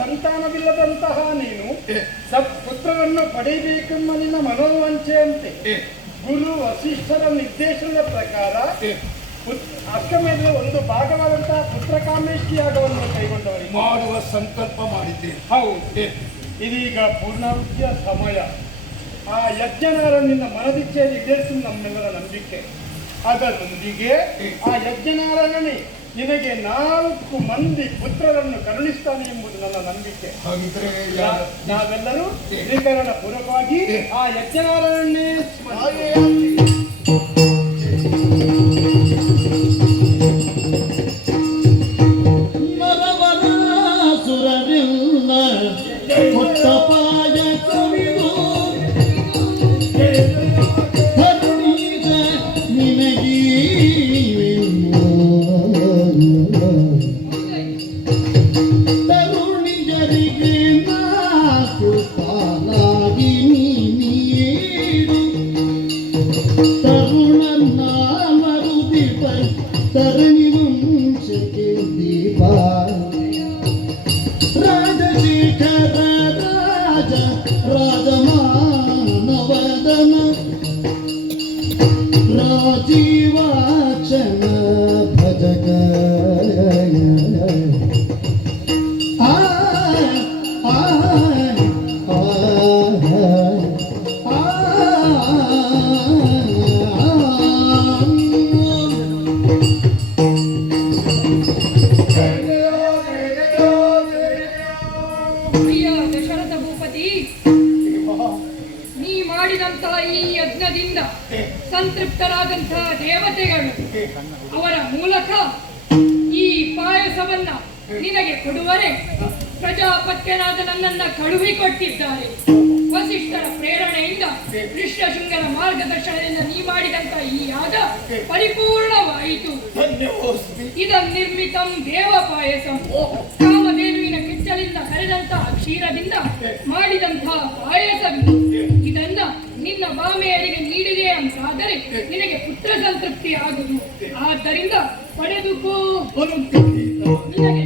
ಸಂತಾನವಿಲ್ಲದಂತಹ ನೀನು ಪುತ್ರರನ್ನು ಪಡೆಯಬೇಕೆಂಬ ನಿನ್ನ ಮನೋವಂಚೆಯಂತೆ ಗುರು ವಸಿಷ್ಠರ ನಿರ್ದೇಶನದ ಪ್ರಕಾರ ಅಷ್ಟಮೇಲೆ ಒಂದು ಭಾಗವಾದಂತಹ ಪುತ್ರ ಕಾಮೇಷ್ಟಿ ಯಾಗವನ್ನು ಕೈಗೊಂಡವರು ಮಾಡುವ ಸಂಕಲ್ಪ ಮಾಡಿದ್ದೇನೆ. ಹೌದು, ಇದೀಗ ಪೂರ್ಣಾವೃತ್ತಿಯ ಸಮಯ. ಆ ಯಜ್ಞನಾರ ನಿನ್ನ ಮನದಿಚ್ಛೆಯಲ್ಲಿ ಈಡೇರಿಸುವ ನಮ್ಮೆಲ್ಲರ ನಂಬಿಕೆ. ಅದರೊಂದಿಗೆ ಆ ಯಜ್ಞನಾರನೇ ನಿನಗೆ 4 ಮಂದಿ ಪುತ್ರರನ್ನು ಕರುಣಿಸ್ತಾನೆ ಎಂಬುದು ನನ್ನ ನಂಬಿಕೆ. ನಾವೆಲ್ಲರೂ ಶ್ರೀಕರಣ ಪೂರ್ವಕವಾಗಿ ಆ ಯಜ್ಞನಾರನ್ನೇ ಸಂತೃಪ್ತರಾದಂತಹ ದೇವತೆಗಳು ಅವರ ಮೂಲಕ ಈ ಪಾಯಸವನ್ನ ನಿನಗೆ ಕೊಡುವರೆ ಪ್ರಜಾಪತ್ಯನಾದ ನನ್ನನ್ನ ಕಳುಹಿಕೊಟ್ಟಿದ್ದಾರೆ. ವಸಿಷ್ಠರ ಪ್ರೇರಣೆಯಿಂದ ಋಷ್ಯಶೃಂಗರ ಮಾರ್ಗದರ್ಶನದಿಂದ ನೀ ಮಾಡಿದಂತಹ ಈ ಯಾಗ ಪರಿಪೂರ್ಣವಾಯಿತು. ನಿರ್ಮಿತಂ ದೇವ ಪಾಯಸಂ, ಕಾಮಧೇನುವಿನ ಕಿಚ್ಚಲಿಂದ ಕರೆದಂತಹ ಕ್ಷೀರದಿಂದ ಮಾಡಿದಂತಹ ಪಾಯಸವಿದು. ಇದನ್ನ ನಿನ್ನ ಬಾಮೆಯರಿಗೆ ನೀಡಿದೆ ಅಂತಾದರೆ ನಿನಗೆ ಪುತ್ರ ಸಂತೃಪ್ತಿ ಆಗುವುದು. ಆದ್ದರಿಂದ ಪಡೆದುಕೋ. ನಿನಗೆ